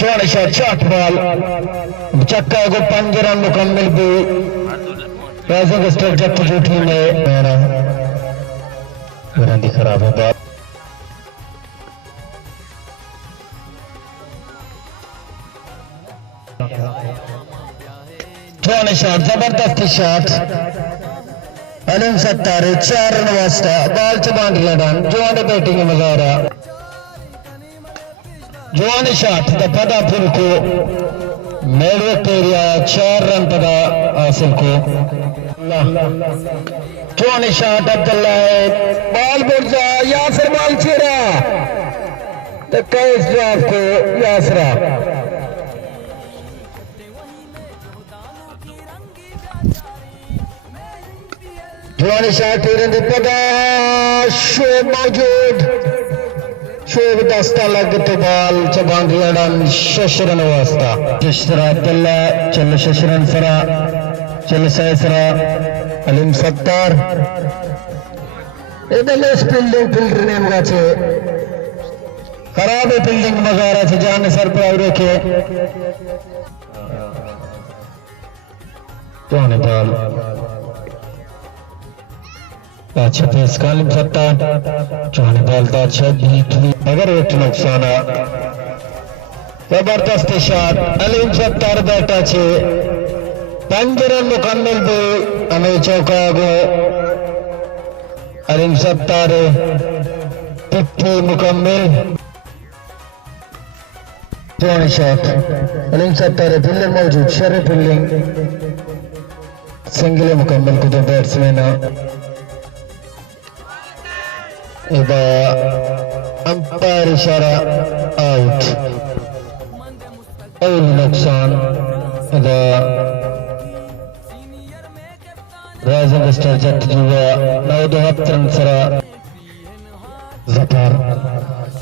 चौड़े shot ball चक्का को 5 रन मुकम्मल भी राइजिंग स्टार जट जूठी में रन खराब है बॉल चौड़े शॉट जबरदस्त शॉट अलीम सत्तार 4 रन वास्ता बॉल च बाउंड्री डन जोने बैटिंग मजारा जोने शॉट द पदा फुल को मेडवेट एरिया 4 रन पदा हासिल को जोने शॉट अब्दुल्ला है बॉल बुर्जा यासर बॉल चेरा तो कैस ड्राइव को यासरा जोने शॉट इरंद पदा शोब मौजूद शोब दस्ता लग तो बॉल चबान रियाडन शशरन वास्ता शशरा अब्दुल्ला चल शशरन सरा चल सैसरा अलीम सत्तार इधर फील्डिंग फील्डर ने मुझे खराब फील्डिंग मजारा से जाने सर पर रखे जोने बॉल अच्छा पेस कालिम सत्तार जोने बॉल था अच्छा बीट मगर एक नुकसान जबरदस्त शॉट अलीम सत्तार बैठा छे 5 रन मुकम्मल भी हमें चौका गो अलीम सत्तार 50 मुकम्मल जोने शॉट अलीम सत्तार फील्डर मौजूद शर फील्डिंग सिंगल मुकम्मल को तो बैट्समैन इधर अंपायर इशारा आउट और नुकसान इधर राइजिंग स्टार जट जुआ 9 रन सरा जफर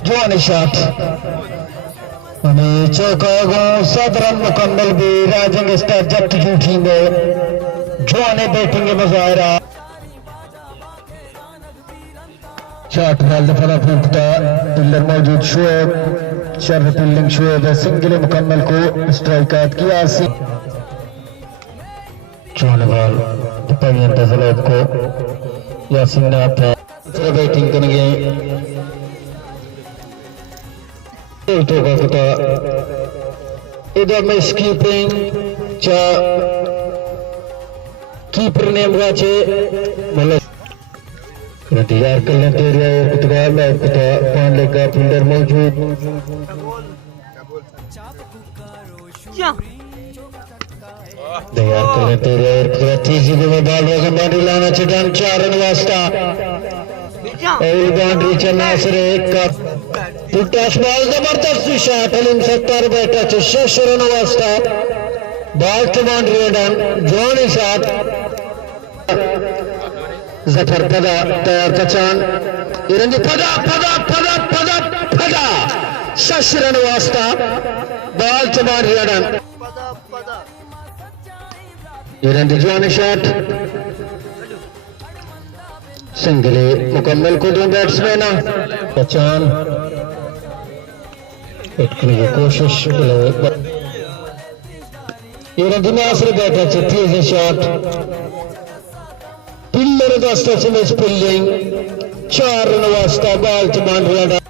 जोने शॉट हमें चौका गो 7 रन मुकम्मल भी राइजिंग स्टार जट जूठी में जोने बैटिंग मुजाहरा शॉट बॉल दफा फूकता फील्डर मौजूद शोएब शर्फ फील्डिंग शोएब सिंगल मुकम्मल को स्ट्राइक आउट किया जोने बॉल पवियन तजलोब को यासीन ने आप बैटिंग करेंगे तो का इधर में कीपिंग चा कीपर ने मुझे मतलब तैयार कर लेते हैं कुतवाल और कुता पांडे का फील्डर मौजूद तैयार कर लेते हैं तीसरी में बॉल रोकन बाउंड्री लाना चाहिए 4 रन वास्ता और बाउंड्री चलना सिरे का पुटास बॉल जबरदस्त शॉट अलीम सत्तार बैठा 6 रन वास्ता बॉल to बाउंड्री डन जोने शॉट जफर पदा तैयार कचान इरंजी पदा पदा पदा पदा पदा 6 रन वास्ता बॉल चबान रियाडन इरंजी जोने शॉट सिंगल मुकम्मल को दो बैट्समैन कचान इतनी कोशिश इरंजी में आसरे बैठा तेज शॉट पिल्लर दस्ता से स्पिल्लिंग 4 रन वास्ता बॉल चबान रियाडन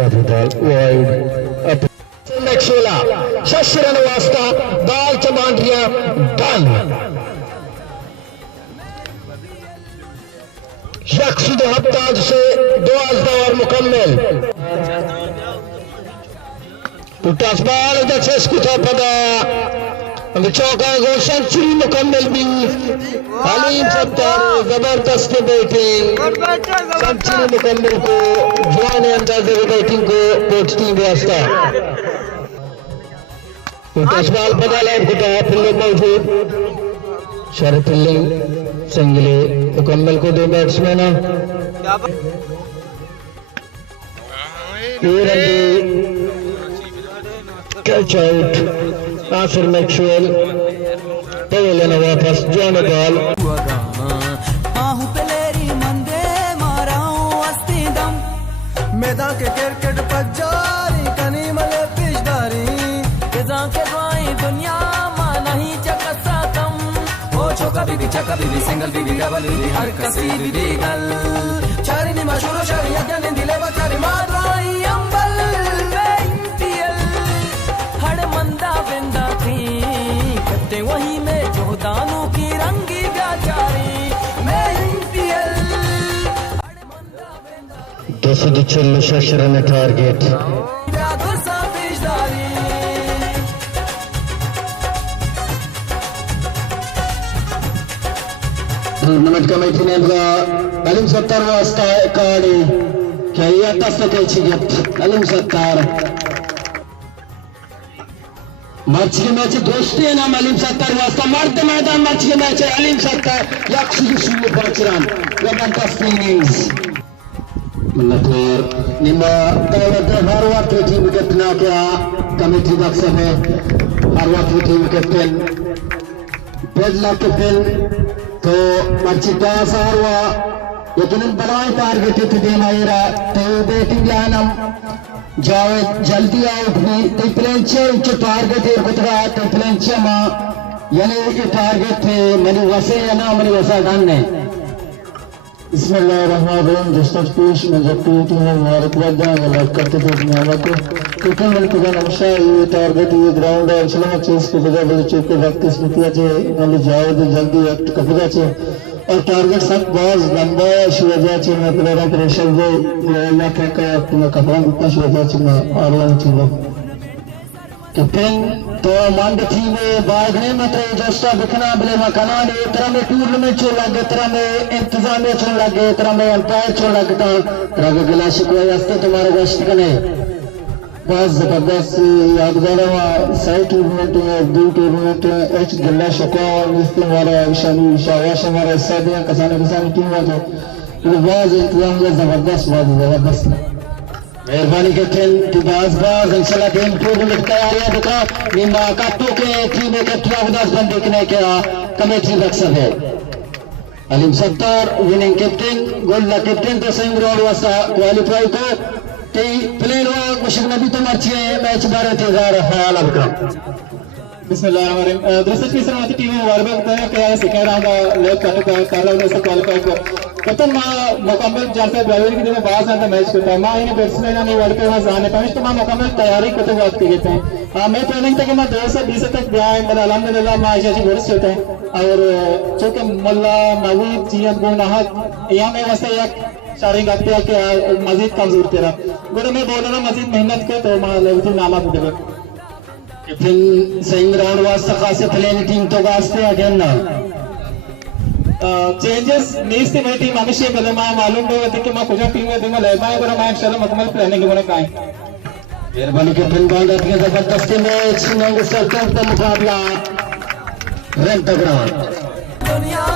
रफी बॉल वाइड मैक्सवेला 6 रन वास्ता बॉल चबान रिया डन शख्स हफ्ताज से 2 और मुकम्मल पुटास बॉल इधर से स्कूटा पदा चौका गो सेंचुरी मुकम्मल भी अलीम सत्तार जबरदस्त बैटिंग सेंचुरी मुकम्मल को जोने अंदाजे बैटिंग को कोच टीम वास्ता पुटास बॉल पदा लाइन कुटा फील्डर मौजूद शर फील्डिंग सिंगल मुकम्मल को 2 batsman catch out Nasir Maxwell पहले वापस जोने बॉल केदा के क्रिकेट पज्जारी कनी मले पिछदारी केदा के दुआई दुनिया मा नहीं चकसा कम ओ चौका बीबी चक्का बीबी सिंगल बीबी डबल बीबी हर कसी बीबी गल चारी नी मशहूर चारी अज्ञान दिले बचारी मादराई अंबल बेंटियल हड़ मंदा बिंदा थी कट्टे वही में जोदानू की रंगी गाचारी बेंटियल 246 রানের টার্গেট। टूर्नामेंट कमिटी ने अलीम सत्तार वास्ता काड़ी क्या अलीम सत्तार मर्च के मैच दोस्ती है नाम अलीम सत्तार वास्ता मर्द मैदान मर्च के मैच है अलीम सत्तार बचरान जबरदस्त इनिंग्स ನಿಮ್ಮ हर वक्त टीम कैप्टन क्या कमेटी बक्से में हर वक्त टीम कैप्टन बेडला कैप्टन तो मर्चिटा सारवा यकीनन बनाए टारगेट थे देना येरा तो बैटिंग लानम जावे जल्दी आउट भी तो प्लेंचे उनके टारगेट है कुतरा तो प्लेंचे मा यानी ये टारगेट थे मनी वसे या ना मनी वसा डालने बिस्मिल्लाहिर्रहमानिर्रहीम दोस्तों पेश मजबूत है मुबारकबाद अल्लाह करते थे अपने आला को टूर्नामेंट का नक्शा ये टारगेट ये ग्राउंड है चलो चेस के बजाय बड़े चेक के वक्त इसमें किया जाए मतलब जाओ तो जल्दी वक्त कपड़ा चाहिए और टारगेट सब बहुत लंबा शिवजा चाहिए मैं प्लेयर प्रेशर जो या क्या अपना कपड़ा उतना शिवजा चाहिए और वाला चाहिए कैप्टन तो मांड थी में बागने में तो दोस्ता बिखना बले मकाना ने तरह में टूर्नामेंट चल लगे तरह में इंतजाम चल लगे तरह में अंपायर चल लगे तरह के गिला शिकवा वास्ते तुम्हारे गोश्त कने बहुत जबरदस्त यादगार साइड टूर्नामेंट में दो टूर्नामेंट एच गिला शिकवा और मिस्त्री वाला शानी शावाश हमारा हिस्सा दिया कसाने टीम हुआ तो बहुत इंतजाम जबरदस्त मेहरबानी कैप्टन की बाज इंशाल्लाह गेम टूर्नामेंट तैयारियां दिखा निम्मा काटो के टीम के खिलाफ बंद देखने के कमेटी मकसद है Aleem Sattar winning captain gold captain तो संग रोड वासा क्वालीफाई को ते प्लेयर मुशक नबी तो मर्ची मैच बारे तेजार ख्याल आपका बिस्मिल्लाहिर्रहमानिर्रहीम दोस्तों की सरमती टीम मुबारक बताया क्या है सेकंड राउंड लेग पहला से क्वालीफाई को कतन मुकम्मल जैसे ड्राइवर की दिन बाहर से मैच करता है मां इन बैट्समैन ने वर्ल्ड कप में जाने पाए तो मैं मुकम्मल तैयारी करते वक्त की गए हैं मैं ट्रेनिंग तक मैं 2 से 20 तक गया है मतलब अल्हम्दुलिल्लाह मैं आयशा जी वर्ष होते हैं और चूंकि मल्ला नवीद जियत गुनाहत यहां में वैसे एक शारिंग आते हैं कि मजीद कमजोर तेरा गुड में बोलना मजीद मेहनत के तो मैं लेवल नामा देगा कैप्टन सही राउंड वास्ता खासे प्लेन टीम तो वास्ते अगेन ना चेंजेस नीस ती मेरी टीम हमेशा बदले मैं मालूम हो कि मैं कुछ टीम में दूंगा ले पाए पर मैं इंशाल्लाह मुकम्मल प्लानिंग बना काए मेहरबानी कैप्टन बांधा के जबरदस्त मैच में सरकार का मुकाबला रन तगड़ा दुनिया